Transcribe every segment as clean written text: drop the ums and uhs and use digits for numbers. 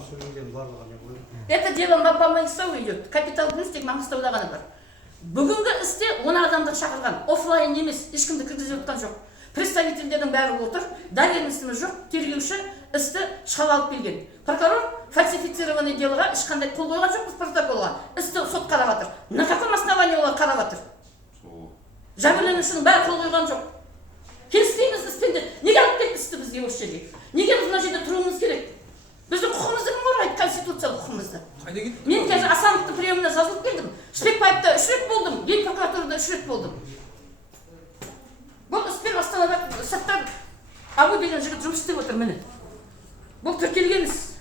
маған сөйлеген барлығы мен көрдім. Это дело по Маңғыстау идет. Капитал плюс тек Маңғыстауда ғана бар. Бүгінгі істе 10 адамды шақырған. Офлайн емес, ешкімді кіргізіп жатқан жоқ. Представительдердің бәрі отыр, доверенностьіміз жоқ, тергеуші істі шығарып алып келген. Прокурор фальсифицированный делоға ешқандай қол қойған жоқпыз протоколға. Істі сот қарап жатыр. На каком основании олар қарап жатыр? Жәбірленушінің бәрі қол қойған жоқ. Келіспейміз іспен де. Неге алып келді істі бізге осы жерге? Неге біз мына жерде тұруымыз керек? Біздің құқығымызды кім қорғайды? Конституциялық құқығымызды. Мен қазір Асановтың приемына жазылып келдім. Шпекбаевта 3 рет болдым, Ел прокуратурада 3 рет болдым. Бұл іспен Астанада Саттар Абу деген жігіт жұмыс істеп отыр міне. Бұл тіркелген іс.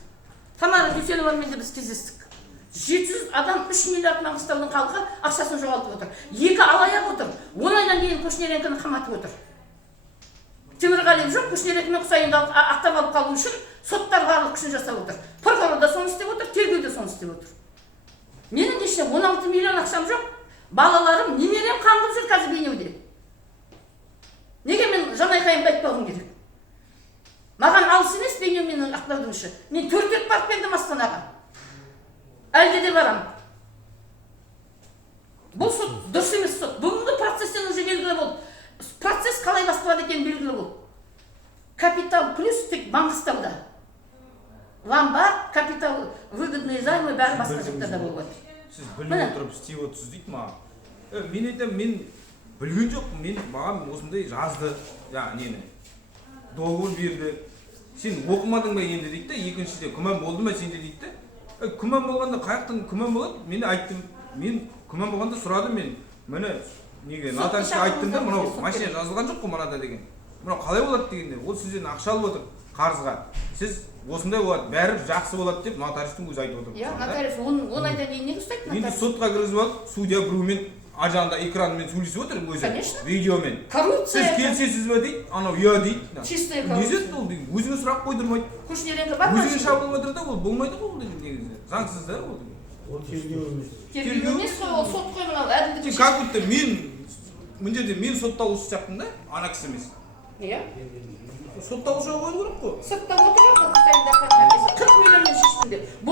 Тамара Дүйсеновамен де біз кездестік. 700 адам 3 миллиард Маңғыстаудың халқы ақшасын жоғалтып отыр. 2 алаяқ отыр. 10 айдан кейін Кушнеренконы қаматып отыр. Темірғалиев жоқ, Кушнеренконы Құсайынды ақтап алып қалу үшін соттар барлық күшін жасап отыр. Прокурор да соны істеп отыр, тергеу де соны істеп отыр. Менің кеше 16 миллион ақшам жоқ. Балаларым, немерем қаңғып жүр қазір Бейнеуде. Неге мен жанайқайымды айтпауым керек? Маған алыс емес Бейнеу менің ақтаудың іші. Мен 4 рет барып келдім Астанаға. Әлде де барам. Бұл сот дұрыс емес сот. Бүгінгі процесстен уже белгілі болды. Процесс қалай басталады екен белгілі болды. Капитал плюс тек Маңғыстауда. Ломбард, капитал, выгодные займы бәрі басқа жақтарда болып отыр. Сіз біліп отырып істеп отырсыз дейді маған. Мен айтамын, мен білген жоқпын. Маған осындай жазды. Нені? Договор берді. Сен оқымадың ба енді дейді де, екіншіде күмән болды ма сенде дейді де. Күмән болғанда қаяқтан күмән болады? Мен айттым. Мен күмән болғанда сұрадым мен. Міне неге нотариусқа айттым да, мынау машина жазылған жоқ қой мынада деген. Мынау қалай болады дегенде, ол сізден ақша алып отыр қарызға. Сіз осындай болады, бәрі жақсы болады деп нотариустың өзі айтып отыр. Иә, нотариус 10 айдан кейін не ұстайды? Енді сотқа кіргізіп алып, судья біреумен ар жағында экранмен сөйлесіп отыр өзі. Конечно. Видеомен. Коррупция. Сіз келісесіз бе дейді, анау иә дейді. Чистая коррупция. Не зет ол дейді, өзіңе сұрақ қойдырмайды. Кушнеренко бар ма? Өзіңе шабылып отыр да, ол болмайды ғой ол негізі. Заңсыз да ол. Ол тергеу емес. Тергеу емес қой, ол сот қой мынау әділдік. Как будто мына жерде мен сотталушы сияқтымын да, ана кісі емес. Иә. Сотталушыға қою керек қой. Сыртта отырған Құсайындар 40 миллионмен шештім деп.